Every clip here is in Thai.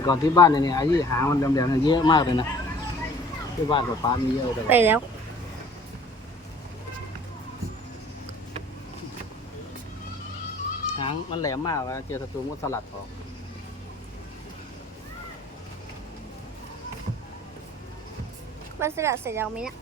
แต่ก่อนที่บ้านเนี่ยเนี่ยไอ้ที่หางมันแหลมๆเนี่ยเยอะมากเลยนะที่บ้านกับป้ามีเยอะเลยไปแล้ว หางมันแหลมมากเวลาเจอศัตรูมันก็สลัดออกมันสลัดเสร็จแล้วไหมเนี่ย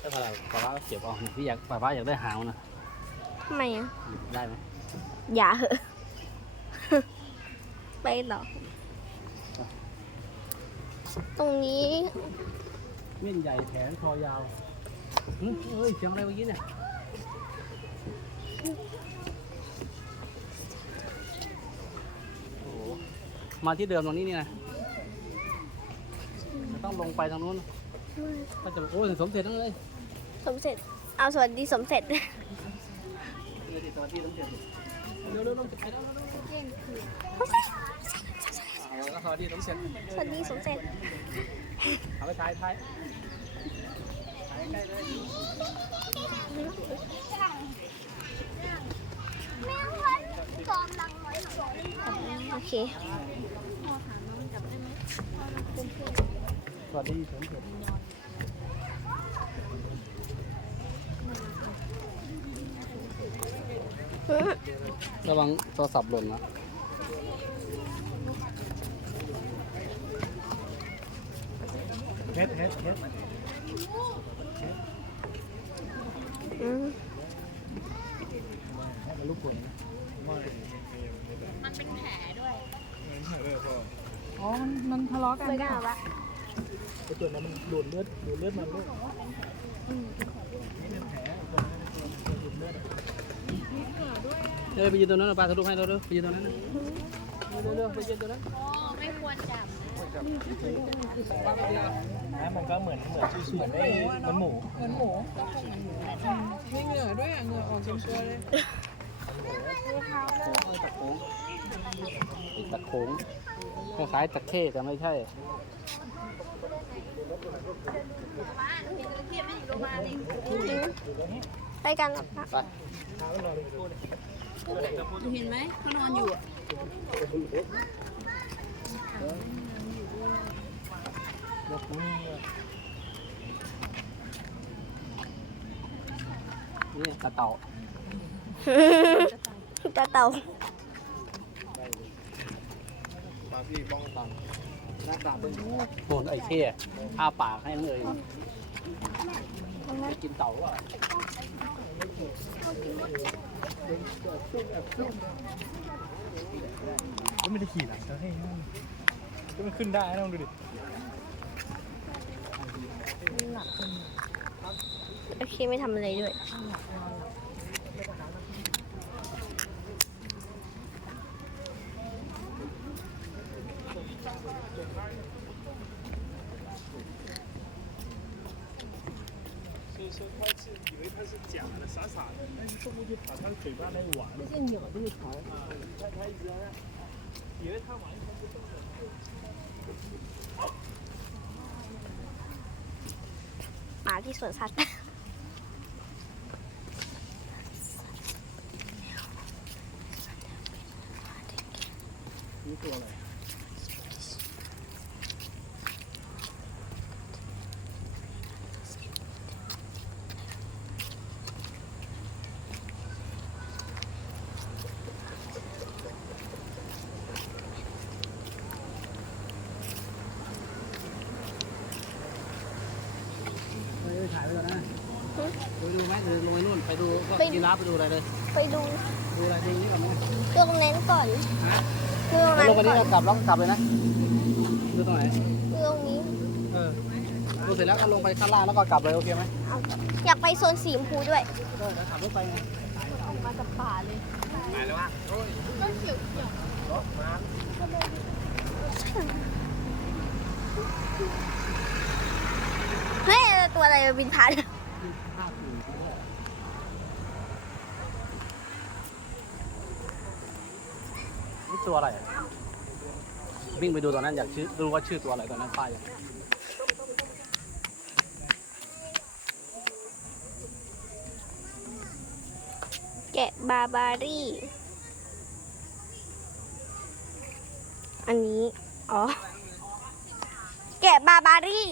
ถ้าป้าป้าป้าเก็บเอาเนี่ยพี่อยากป้าป้าอยากได้หางมันนะทำไมอะได้ไหมอย่าเหอะ ไปต่อตรงนี้เม่นใหญ่แขนคอยาวหึเฮ้ยเสียงอะไรเมื่อกี้เนี่ยโอ้โหมาที่เดิมตรงนี้นี่นะจะต้องลงไปทางนู้นก็จะโอ้ยสมเสร็จทั้งเลยสมเสร็จ เอาสวัสดีสมเสร็จเดี๋ยวดิสวัสดีสมเสร็จ แล้วเร็วเร็วเอาแล้วก็สวัสดีสมเสร็จสวัสดีสมเสร็จเอาไปถ่ายถ่ายถ่ายใกล้เลยโอเคสวัสดีสมเสร็จ ระวังโทรศัพท์หล่นนะเฮ็ดเฮ็ดเฮ็ดอืมเป็นลูกคนนะอ๋อ มันมันทะเลาะกันไม่ได้หรอวะไอ้ตัวนั้นมันดูดเลือดดูดเลือดมันลูก เออไปยืนตรงนั้นนะปลาทะลุให้เราเร็วไปยืนตรงนั้นนะเร็วเร็วไปยืนตรงนั้นไม่ควรจับนะมันก็เหมือนเหมือนเหมือนได้เหมือนหมูเหมือนหมูมีเหงื่อด้วยอะเหงื่อออกเต็มตัวเลยตะโขงตะโขงคล้ายๆตะเข้แต่ไม่ใช่ไปกันกับปะ เห็นไหมเขานอนอยู่อะนี่ตะเต่าตาเต่าปลาพี่บ้องตังหน้าตาเป็นโดนไอ้เข้อ้าปากให้เลยกินเต่าอะ ก็ไม่ได้ขี่หลังจะให้ก็มันขึ้นได้นะลองดูดิโอเคไม่ทำอะไรด้วย ที่สวนสัตว์ นี่ตัวอะไร ไปถ่ายไปก่อนนะไปดูไหมหรือลง ไปนู่นไปดูก็ไป ยีราฟไปดูอะไรเลยไปดูดูอะไรดูนี่ก่อนไหมตรงนั้นก่อนฮะดูตรงลนั้นงไปนี่ก่อนแล้วกลับแล้วก็กลับเลยนะดูตรงไหนดูตรงนี้เออดูเสร็จแล้วก็ลงไปข้างล่างแล้วก็กลับเลยโอเคไหมเอาอยากไปโซนสีชมพูด้วยก็เดี๋ยวขับรถไปไงมากับป่าเลยเฮ้ยตัวอะไรมาบินผ่าน นี่ ตัวอะไรอะวิ่งไปดูตอนนั้นอยากชื่อรู้ว่าชื่อตัวอะไรตอนนั้นป้ายแกะบาบารี่ อันนี้ อ๋อ แกะบาบารี่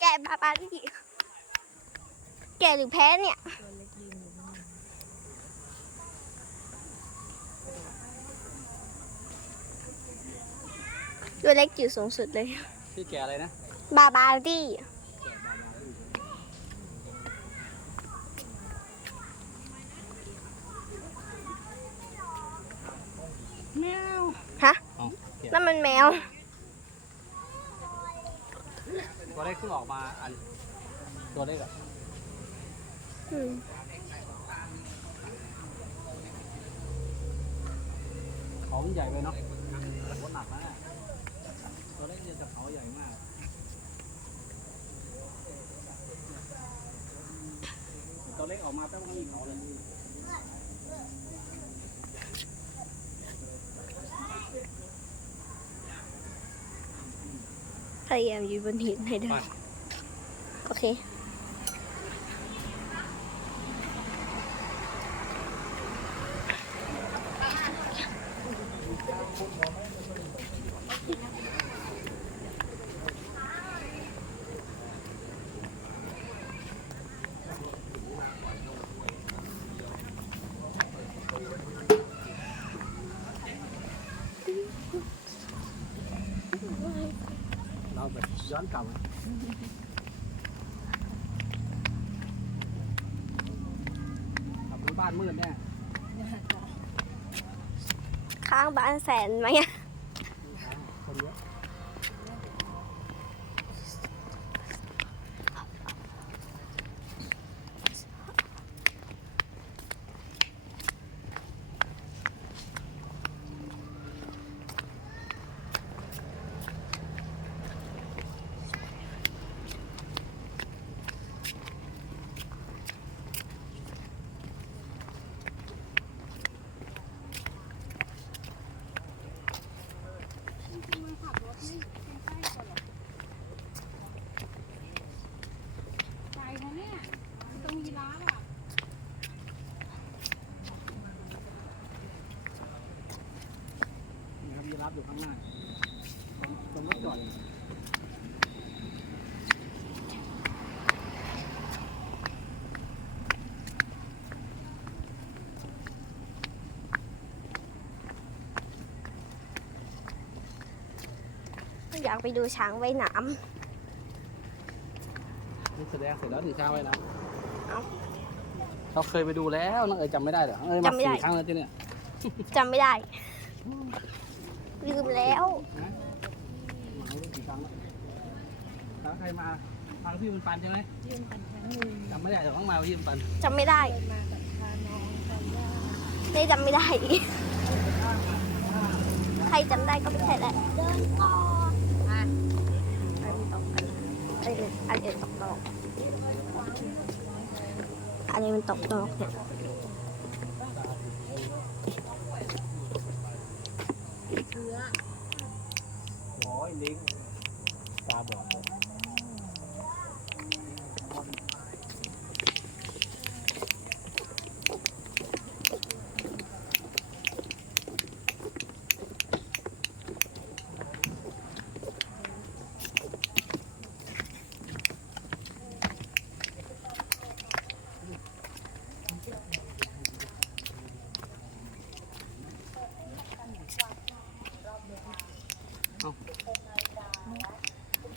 แกะบาบารี่ แกะหรือแพ้เนี่ย ตัวเล็กอยู่สูงสุดเลยที่แกอะไรนะบาบารี่แมวฮะอ๋อแกะนั่นมันแมวตัวเล็กเพิ่งออกมาอันตัวเล็กอะอืมเขามันใหญ่ไปเนาะรถหนักนะ ตัวเล็กเนี่ยจะเขาใหญ่มากตัวเล็กออกมาแป๊บก็มีเขาเลยพยายามอยู่บนหินให้ได้ โอเค อนกลับอะกลับไปบ้านมืดแน่ ข้างบ้านแสนไหมอะ คนเยอะ ใจเขาเนี่ยตรงยีราฟอะ นะครับยีราฟ อยู่ข้างหน้าตรงตรงรถจอดอยากไปดูช้างว่ายน้นี่แสดงเสร็จแล้วถึงเช้าไว้นะเอ้า เราเคยไปดูแล้วน้องเอ๋ยจำไม่ได้เหรอเอ้ยมาจำไม่ได้ สี่ครั้งแล้วที่เนี่ยำจำไม่ได้ ลืมแล้วนะมาไม่รู้กี่ครั้งแล้วแล้วใครมามากับพี่บุญปันใช่ไหมยืนกันครั้งหนึ่งจำไม่ได้แต่ต้องมากับพี่บุญปันจำไม่ได้เดินมากับพาน้องพาย่านี่จำไม่ได้ ใครจำได้ก็ไม่ใช่แหละเดินต่ออะอันนี้ตกกันอันนี้อันนี้ตกนอก อันนี้มันตกนอกเนี่ย เชื้อ โอ้ยลิงตาบอดเลย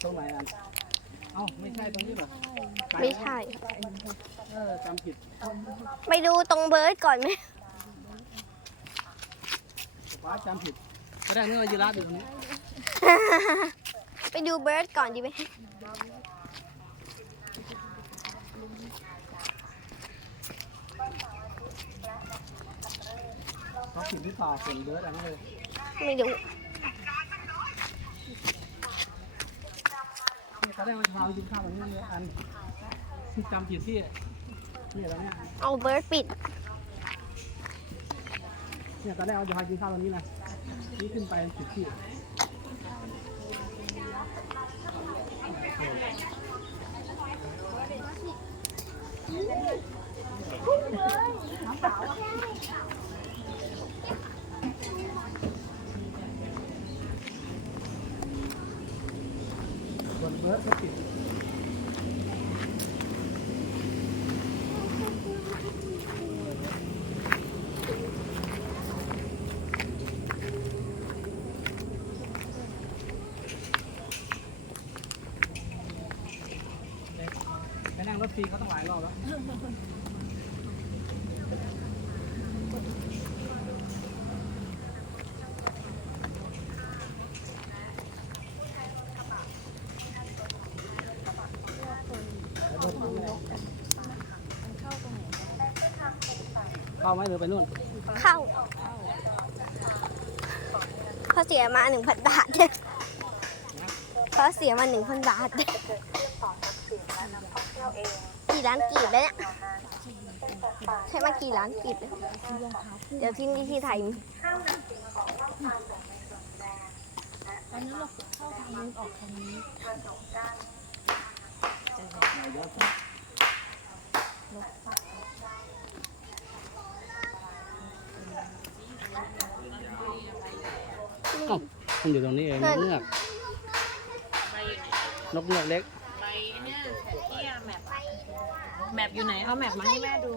ตรงไหนอัน เอ้าไม่ใช่ ตรงนี้เหรอไม่ใช่ เออจำผิดไปดูตรงเบิร์ดก่อนไหมฟ้าจำผิดไม่ได้เนื้อยีราฟอยู่ตรงนี้ไปดูเบิร์ดก่อนดีไหมเขาผิดหรือเปล่าส่วนเบิร์ดอันนั้นเลยไม่ดู เนี่ยต อนแรกมันจะพาไปกินข้าวแบบนี้เลยอันจำผิดที่เนี่ยตอนเนี้ยเอาเบิร์ดปิด เนี่ยตอนแรกเราจะพากินข้าวตรงนี้นะนี่ขึ้นไปผิดที่ That's เข้าไหมหรือไปนู่น เข้าเขาเสียมาหนึ่งพันบาทเนี่ยเขาเสียมาหนึ่งพันบาทกี่ล้านกีบแล้วเนี่ยใช่มากี่ล้านกีบแล้วเดี๋ยวที่นี่ที่ไทยมีตอนนั้เราเข้าทางนู้นออกทางนี้ เอ้ามันอยู่ตรงนี้เองนกเงือกนกเงือกเล็ก ไปเนี่ยแผนที่แมปแมปอยู่ไหนเอาแมปมาให้แม่ดู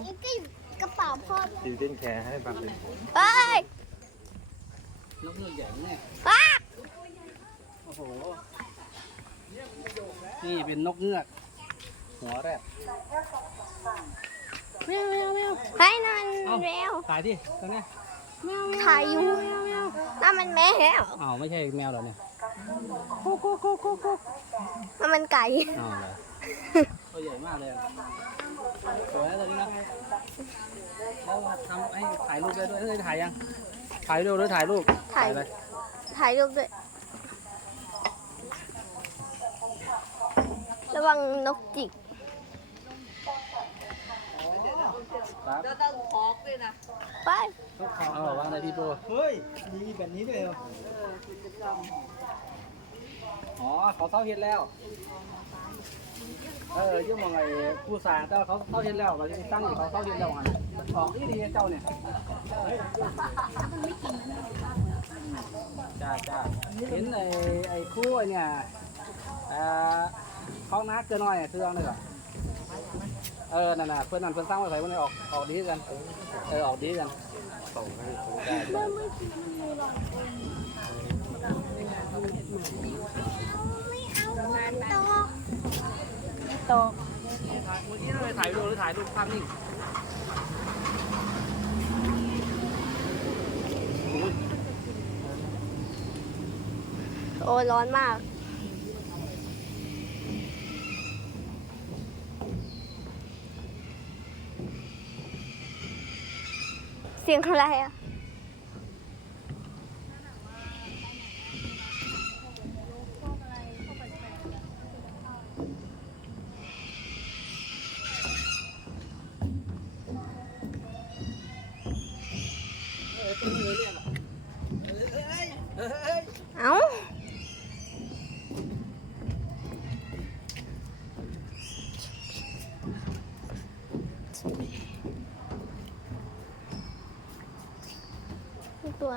กระเป๋าพ่อดิวเดนแคร์ให้ฟังเลยเฮ้ยนกเงือกใหญ่เนี่ยว้าโอ้โห นี่เป็นนกเงือก หัวแรกให้นอนเอ้าเร็วถ่ายดิตรงเนี้ยถ่ายอยู่นั่นมันแมวอ้าวไม่ใช่แมวเหรอเนี่ยนั่นมันไก่อ้าวเหรอตัวใหญ่มากเลยอะสวยนะตัวนี้นะแล้วทำให้ถ่ายรูปได้ด้วยเอ้ยถ่ายยัง ถ่ายรูปหรือถ่ายรูปถ่าย เลยถ่ายรูปด้วยระวังนกจิก ครับก็ต้องพอกด้วยนะไปเอาวางเลยพี่โบเฮ้ย มีแบบนี้ด้วยเหรออ๋อเขาเท่าเห็นแล้ว เออยื่มองไอ้ผู้สร้างแต่ว่าเขาเท่าเห็นแล้วเราจะไปตั้งอยู่เขาเท่าเห็นแล้วไงออกที่ดีเจ้าเนี่ยจ้าจ้าเห็นไอ้ไอ้คู่ไอ้เนี่ยเอ่อเขานักเกินหน่อยอะคือเอาเลยเหรอ เออนั่นน่ะเพื่อนนั่นเพื่อนสร้างไว้ใส่พวกนี้ออกออกดีกันเออออกดีกันส่งให้โตถ่ายเมื่อกี้เราไปถ่ายวิดีโอหรือถ่ายรูปภาพนิ่งโอ้ร้อนมาก เสียงอะไรอะ เอ้า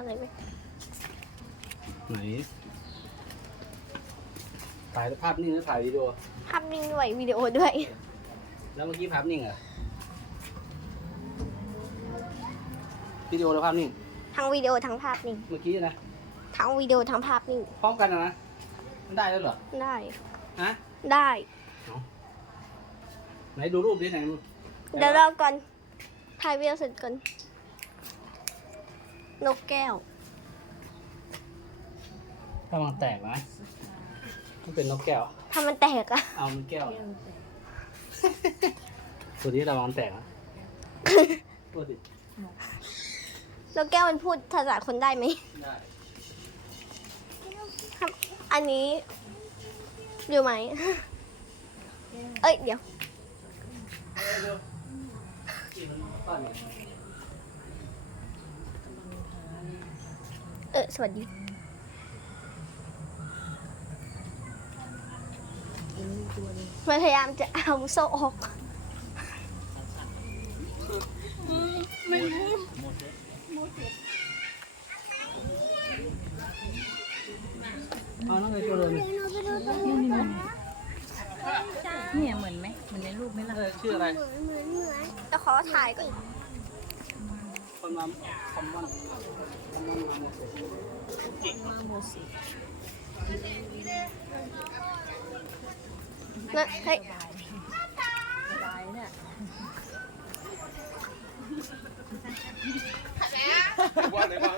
มีตัวอะไรไหมไหนถ่ายภาพนิ่งหรือถ่ายวิดีโอ ภาพนิ่งด้วยวิดีโอด้วย แล้วเมื่อกี้ภาพนิ่งเหรอวิดีโอหรือภาพนิ่ง ทั้งวิดีโอทั้งภาพนิ่ง เมื่อกี้นะ ทั้งวิดีโอทั้งภาพนิ่ง พร้อมกันนะนะมันได้แล้วเหรอ ได้ ฮะ ได้ ไหนดูรูปดิไหนดูเดี๋ยวเราก่อน ถ่ายวิดีโอเสร็จก่อน นกแก้ว ถ้ามันแตกนะมันเป็นนกแก้ว ถ้ามันแตกอะเอามันแก้ว ตัวนี้ระวังแตกนะตัวดินกแก้วมันพูดภาษาคนได้ไหมได้อันนี้อยู่ไหม เอ้ย เดี๋ยว เออสวัสดีมันพยายามจะเอาโซ่ออกเอานั่งเลยตัวเลยเนี่ยเหมือนไหมเหมือนในรูปไหมล่ะเออชื่ออะไรจะขอถ่ายก่อน คนมาคอมมคนมาโมสกมาะให้ไายเนี่ยว่าอะไรบ้า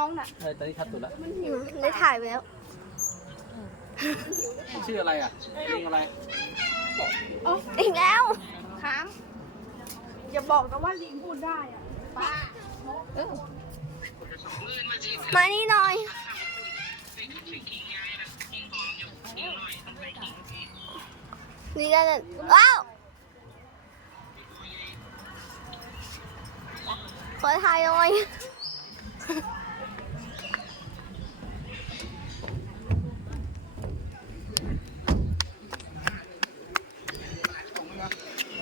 นนี้ชัดนั่นสุดไงแล้วน้องน่ะเออตอนนี้ชัดสุดแล้วได้ถ่ายไว้แล้วชื่ออะไรอะลิงอะไรอีกแล้วค้างอย่าบอกนะว่าลิงพูดได้อะมานี่หน่อย นี่กันว้าวขอถ่ายหน่อย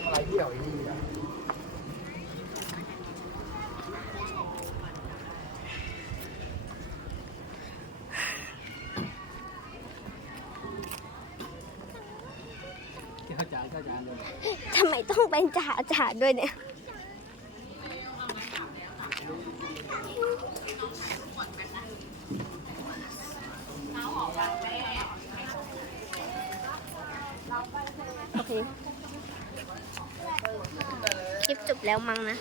อะไรเดี่ยวอีก เข้าใจเข้าใจเลย ทำไมต้องเป็นจ่าจ่าด้วยเนี่ยโอเค คลิปจบแล้วมั้งนะ